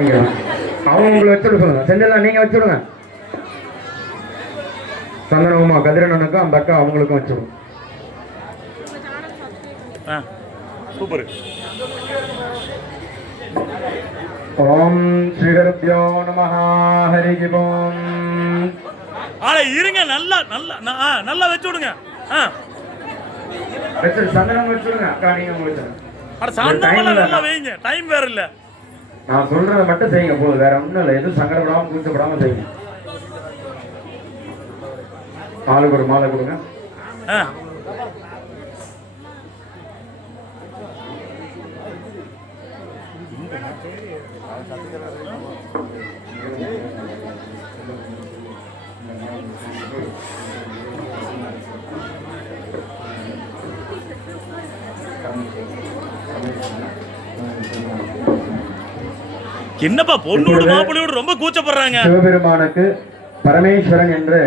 அவங்க உங்களை வச்சுட சொல்லுங்க. செஞ்செல்லாம் நீங்க வச்சுடுங்க. சந்தனகுமா கதிரண்ணனுக்கும் அந்த அக்கா அவங்களுக்கும் வச்சிடும். சூப்பர். ஓம் ஸ்ரீகுருப்யோ நமஹ. ஹரி ஓம். இருங்க, நல்லா நல்லா நல்லா வச்சு விடுங்க. வச்சு சந்தனம் வச்சுடுங்க. அக்கா நீங்க வச்சுடுங்க. நல்லா வைங்க, டைம் வேற இல்ல. நான் சொல்றதை மட்டும் செய்யுங்க போதும், வேற ஒண்ணும் இல்லை. எதுவும் சங்கடப்படாம கூச்சப்படாம செய்யுங்க. ஆளுக்கு ஒரு மாலை கொடுங்க. என்னப்பா பொண்ணோட மாப்பிள்ளையோட ரொம்ப கூச்சப்படுறாங்க. சிவபெருமானுக்கு பரமேஸ்வரன் என்று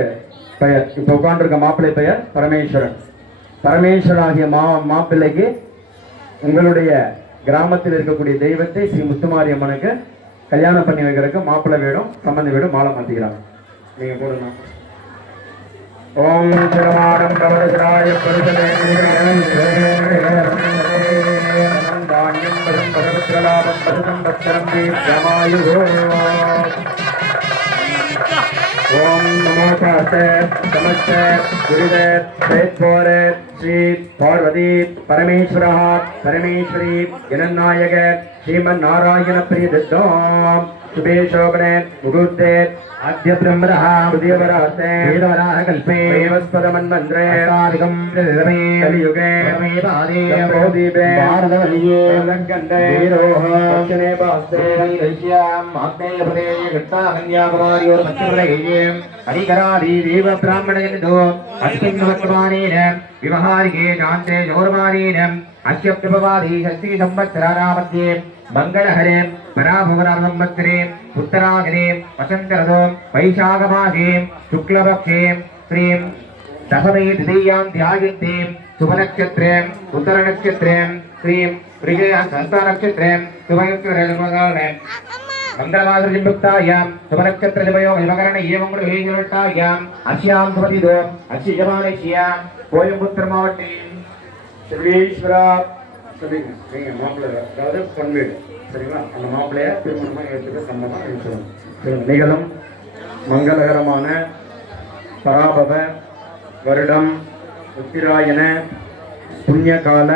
பெயர். இப்ப உட்கார்ந்துருக்க மாப்பிள்ளை பெயர் பரமேஸ்வரன். பரமேஸ்வராகிய மாப்பிள்ளைக்கு உங்களுடைய கிராமத்தில் இருக்கக்கூடிய தெய்வத்தை ஸ்ரீ முத்துமாரியம்மனுக்கு கல்யாணம் பண்ணி வைக்கிறதுக்கு மாப்பிள்ளை வீடும் சம்பந்தி வீடும் மாலை மாத்திக்கிறாங்க. நீங்க போடுங்க. ஓம் சிவமாடம் பிரபலசிராய பருஷனே தானியம் பரம் பரவத்ரலாபம் பரதம் பத்திரம் தீர்க்கமாயு. ஓம் நமோ சாஸ்தே நமஸ்தே குருதே சேத்வோரே ஸ்ரீ பார்வதி பரமேஸ்வரா பரமேஸ்வரி ஜனநாயக ஸ்ரீமன் நாராயண பிரிய தத்தோம் சுபே சோபனே முகூர்த்தே आद्य ब्रह्मणः उदयवराते वेदवराह कल्पे वस्पदमन्वन्त्रे तारिकं ऋतमे कलियुगे मेवादे बोधिबे भारतवलिये लग्गण्डे वीरोः दक्षिणे पास्ते रङ्गश्याम् आग्नेयपदे घट्टाकन्याकुमार्योर् मध्यप्रदेशे हरिकरादि देव ब्राह्मणजनितो अस्मिन्नवर्तमानेन विवहारिके शान्ते शौर्मानेन अस्य प्रभवादि षष्ठी संवत्सराणामध्ये मंगलहरे पराभवनामंवत्सरे उत्तरायणे वसन्तऋतौ वैशाखमासे शुक्लपक्षे श्रीं दशमी द्वितीयां ध्यायन्ते शुभनक्षत्रे उत्तरनक्षत्रे श्रीं मृगहस्तनक्षत्रे शुभनक्षत्रे मंगलमासयुक्तायां शुभनक्षत्रजपयो विमकरण एवं गुणहेयटायां अस्यां शुभदिदो अस्य यमानस्यां कोयम्बत्तूर मावट्टे सर्वेश्वरा சரிங்க மாப்பிள்ளை, அதாவது பொன்வீடு. சரிங்களா? அந்த மாப்பிள்ளைய திருமணமாக எடுத்துக்க சம்மதம் சொல்லணும். நிகழும் மங்களகரமான பராபவ வருடம் உத்திராயண புண்ணியகால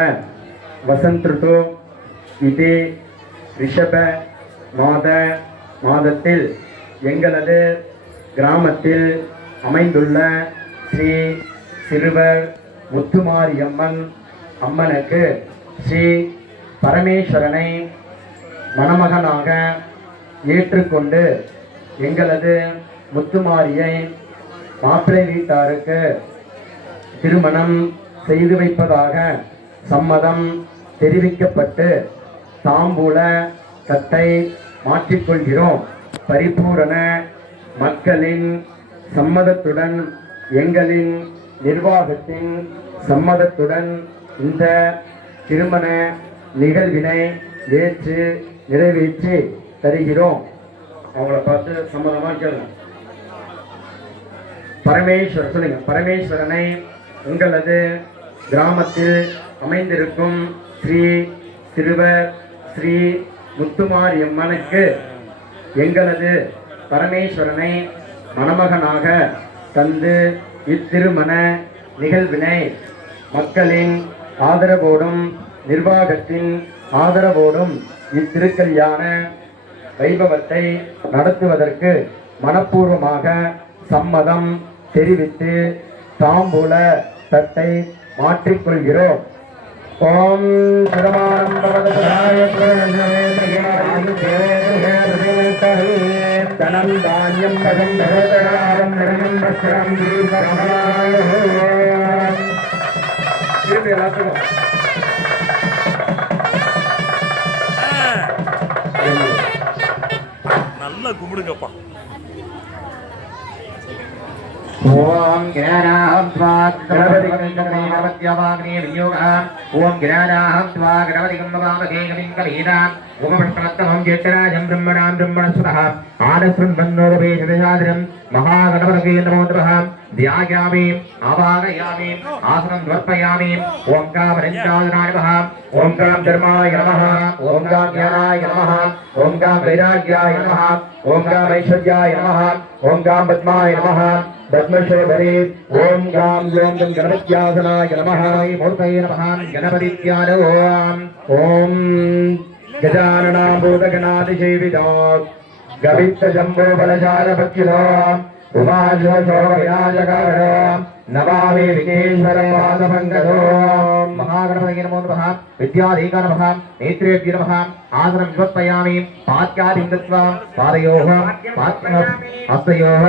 வசந்த்ருதோ இது ரிஷப மாதத்தில் எங்களது கிராமத்தில் அமைந்துள்ள ஸ்ரீ சிறுவர் முத்துமாரியம்மன் அம்மனுக்கு ஸ்ரீ பரமேஸ்வரனை மணமகனாக ஏற்றுக்கொண்டு எங்களது முத்துமாரியை மாப்பிள்ளை வீட்டாருக்கு திருமணம் செய்து வைப்பதாக சம்மதம் தெரிவிக்கப்பட்டு தாம்பூல தட்டை மாற்றிக்கொள்கிறோம். பரிபூரண மக்களின் சம்மதத்துடன் எங்களின் நிர்வாகத்தின் சம்மதத்துடன் இந்த திருமண நிகழ்வினை ஏற்று நிறைவேற்றி தருகிறோம். அவங்கள பார்த்து சம்மதமா கேளுங்க. பரமேஸ்வரர் சொல்லுங்க. பரமேஸ்வரனை உங்களது கிராமத்தில் அமைந்திருக்கும் ஸ்ரீ சிறுவர் ஸ்ரீ முத்துமாரியம்மனுக்கு எங்களது பரமேஸ்வரனை மணமகனாக தந்து இத்திருமண நிகழ்வினை மக்களின் ஆதரவோடும் நிர்வாகத்தின் ஆதரவோடும் இத்திருக்கல்யாண வைபவத்தை நடத்துவதற்கு மனப்பூர்வமாக சம்மதம் தெரிவித்து தாம்பூல தட்டை மாற்றிக்கொள்கிறோம். ஓம் சிரமானம் தனம் தானியம் திருப்பி எல்லாத்துக்கும் நல்லா கும்பிடுங்கப்பா. ஓம் கிரானாம் த்வா கணபதிகமேகமத்யவாக்னே வியோகம் ஓம் கிரானாம் த்வா கணபதிகம் பவாமகேகமிங் கலீனாம் உபமஷ்டமத்தமம் ஜேஷ்டராஜம் பிரம்மணாம் பிரம்மணஸ்வதः ஆனஸ்வன் மன்னோரபேஷதசாதிரம் மகாகணபதகே நமோ நமः த்யாயாமி ஆவாகயாமி ஆசனம் துவர்ப்பயாமி ஓம் காமரஞ்சாதனாய நமः ஓம் காம் தர்மாய நமः ஓம் காம் ஞானாய நமः ஓம் காம் வைராக்யாய நமः ஓம் காம் ஐஸ்வர்யாய நமः ஓம் காம் பத்மாய நமः பத்மசோதரே ஓம் காம் யோம் கம் கணபத்யாசனாய நமः மூர்த்தயே நமः கணபதித்யாய ஓம் கஜானனாம் பூதகணாதிசேவிதோ கவித்த ஜம்போ பலசால பக்கிலோ உமாஜோவிராஜகாரோ நமாமி விக்னேஸ்வரம் வாசபங்கதோ மகாகணபதியே நமோ நமः வித்யாதீக நமः நேத்ரேभ्यो நமः ஆசனம் விவர்ப்பயாமி பாத்யாதீம் தத்வா பாதயோः ஹஸ்தயோः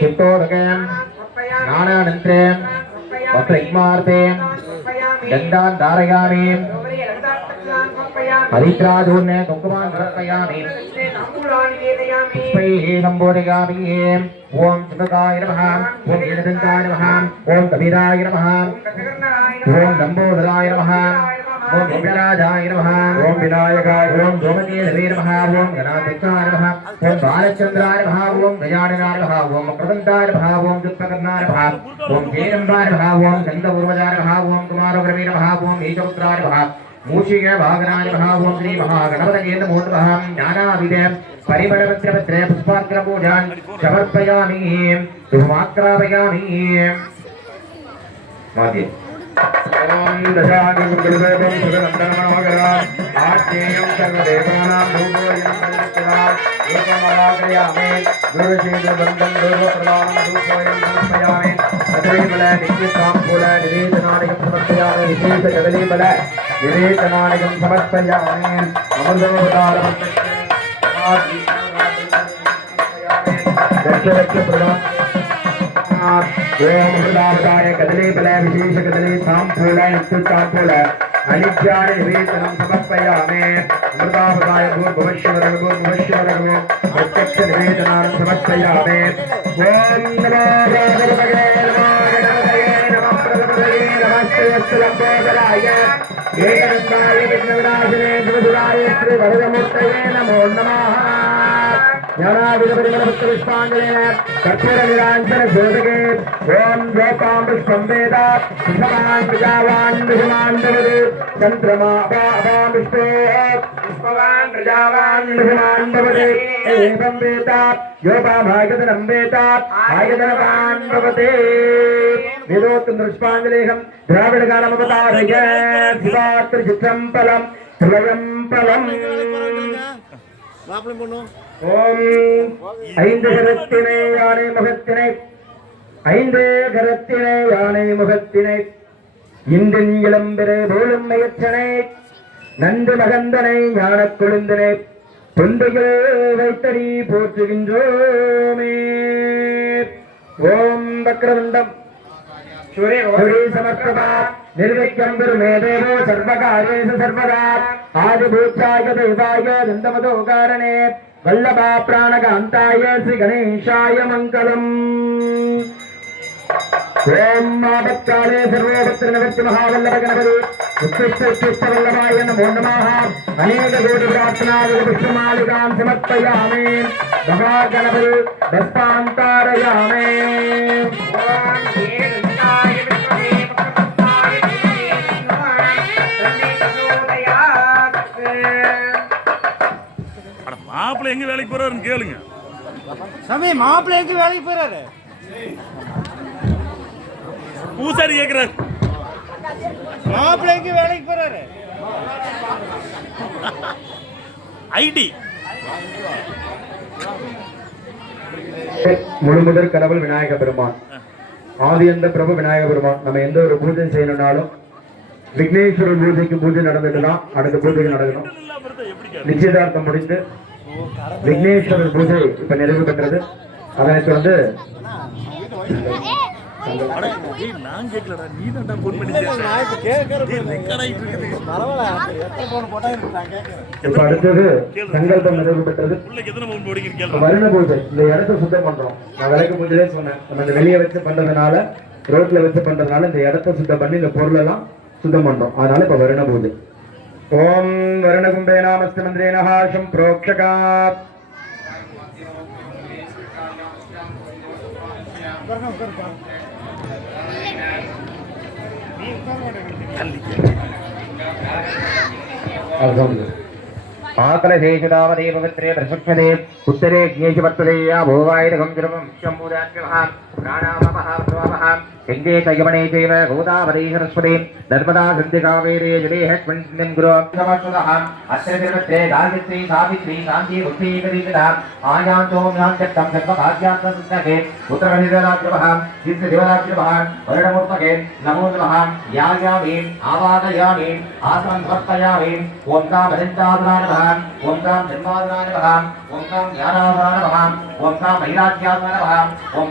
சித்தோதகம் ஞானானந்தரே வக்ரக்மார்த்தே தண்டான் தாரயாமி हरिद्राजूर्णे कुङ्कुमान् समर्पयामि पुष्पैः सम्बोधयामि ओम शिवकाय नमः ओम नीलकण्ठाय नमः ओम कबीराय नमः ओम लंबोदराय नमः ओम विघ्नराजाय नमः ओम विनायकाय ओम सोमकेशवे नमः ओम गणाध्यक्षाय नमः ओम बालचन्द्राय नमः ओम गजाननाय नमः ओम प्रदन्ताय नमः ओम दुष्टकर्णाय नमः ओम जयरम्बाय नमः ओम चन्द्रपूर्वजाय नमः ओम कुमारग्रवे नमः ओम ईशपुत्राय नमः मूषिक भागनाय नमः ओम श्री महागणपतये नमो नमः ज्ञानाविद परिमलपत्रपत्रे पुष्पार्घ्यपूजान् समर्पयामि धूमाक्रापयामि माते ओम दशागं गुरुदेवं सुगन्धनमनोहरं आज्ञेयं सर्वदेवानां धूपोऽयं समर्पयामि धूपमाग्रयामि गुरुशीलबन्धं धूपप्रदानं धूपोऽयं समर्पयामि कदलीबल नित्यताम्बूल निवेदनादिकं समर्पयामि विशेषकदलीबल निवेदनादिकं समर्पयामि अमृतोदारं ओम हृदावताय कदलीबल विशेष कदली ताम्बूल नित्यताम्बूल अनित्याय निवेदनं समर्पयामि अमृतावताय भूर्भुवस्सुवरगो प्रत्यक्ष निवेदनानि समर्पयामि ओम नमो भगवते नमः प्रभुते नमस्ते लंबोदराय एकदन्ताय विघ्नविनाशिने शिवसुराय श्री वरदमूर्तये नमो नमः ज्ञानाविदपरिमलपुष्पाञ्जलेन कर्पूरनिराञ्जन ज्योतिके ओम ज्योतां पुष्पं वेद पुष्पवान् प्रजावान् विषमान् भवति चन्द्रमा अपां विष्णो पुष्पवान् प्रजावान् विषमान् भवति एवं वेद योपामायतनं वेद आयतनवान् भवति वेदोक्तं पुष्पाञ्जलेहं द्राविडगानमवतारय शिवात्रिचित्रं फलं प्रलयं फलम् ஓம் ஐந்து கரத்தினை யானை முகத்தினை ஐந்து கரத்தினை யானை முகத்தினை இந்தின் இளம்பெரு போலும் மயற்றனை நன்று மகந்தனை ஞான கொழுந்தனை தொண்டைகள் வைத்தடி போற்றுகின்றோமே ஓம் வக்ரவண்டம் सूर्य समर्पदा निर्विघ्नं गुरुमे देवो सर्वकार्येषु सर्वदा आदिभूताय देवाय नन्दमतो कारणे वल्लभा प्राणकान्ताय श्री गणेशाय मङ्गलम् ओम आपत्काले सर्वोपत्र निवृत्ति महावल्लभ गणपति उत्कृष्ट वल्लभाय नमो नमः अनेक कोटि प्रार्थना पुष्पमालिकां समर्पयामि भगा गणपति दस्तान्तारयामि மாப்பிள்ளை எங்க வேலைக்கு போறாருன்னு கேளுங்க சாமி மாப்பிள்ளை எங்க வேலைக்கு போறாரு பூசாரி கேக்குறாரு மாப்பிள்ளை எங்க வேலைக்கு போறாரு ஐடி முழுமுதற் கடவுள் விநாயக பெருமான் ஆதியந்த பிரபு விநாயக பெருமான் நம்ம எந்த ஒரு பூஜை செய்யணும்னாலும் விக்னேஸ்வரர் பூஜைக்கு பூஜை நடந்துட்டுதான் அடுத்த பூஜைக்கு நடக்கணும். நிச்சயதார்த்தம் முடிந்து விக்னேஸ்வரர் பூஜை இப்ப நிறைவு பெற்றது. அதனை தொடர்ந்து அட, ஏய், நான் கேட்கலடா, நீ தான்டா phone பண்ணி பேசுற. டேய், record ஆயிட்டு இருக்குது. இப்ப அடுத்தது சங்கல்பம் நிறைவு பெற்றது. உள்ளக்கு எத்தனை phone போடுறீங்கன்னு கேளுடா. வருண பூஜை. இந்த இடத்த சுத்தம் பண்றோம். நான் விலைக்கு முதலே சொன்னேன், நம்ம இந்த வெளியே வச்சு பண்றதுனால, ரோட்ல வச்சு பண்றதுனால இந்த இடத்த சுத்தம் பண்ணி இந்த பொருள் எல்லாம் சுத்தம் பண்றோம். அதனால இப்ப வருண பூஜை. ஓம் வருணகும்பே நாமஸ்து மந்திரே நகாஷம் புரோக்ஷகாத். आकलशेषुदावदे पवित्रे प्रसुक्षदे उत्तरे ज्ञेशवत्तदेया भोवायुधं गिरवं शम्भुदान्यवः प्राणामपः प्रवाहः गङ्गे चयमणे चैव गोदावरी सरस्वती नर्मदा गङ्गे जले हस्मिन् गुरु नमस्कृतः अस्य पवित्रे गायत्री सावित्री शान्ति बुद्धि करिता आयान्तो म्यान्त्यक्तं सर्वकार्यात्मसुन्दके पुत्रकनिधराज्यवः सिद्धदेवराज्यवः वर्णमूर्तके नमो नमः यायामि आवादयामि आसनं समर्पयामि ओं कामदन्तादनाय नमः ओं काम निर्मादनाय नमः ओं काम ज्ञानादनाय नमः ओं काम वैराग्यादनाय नमः ओं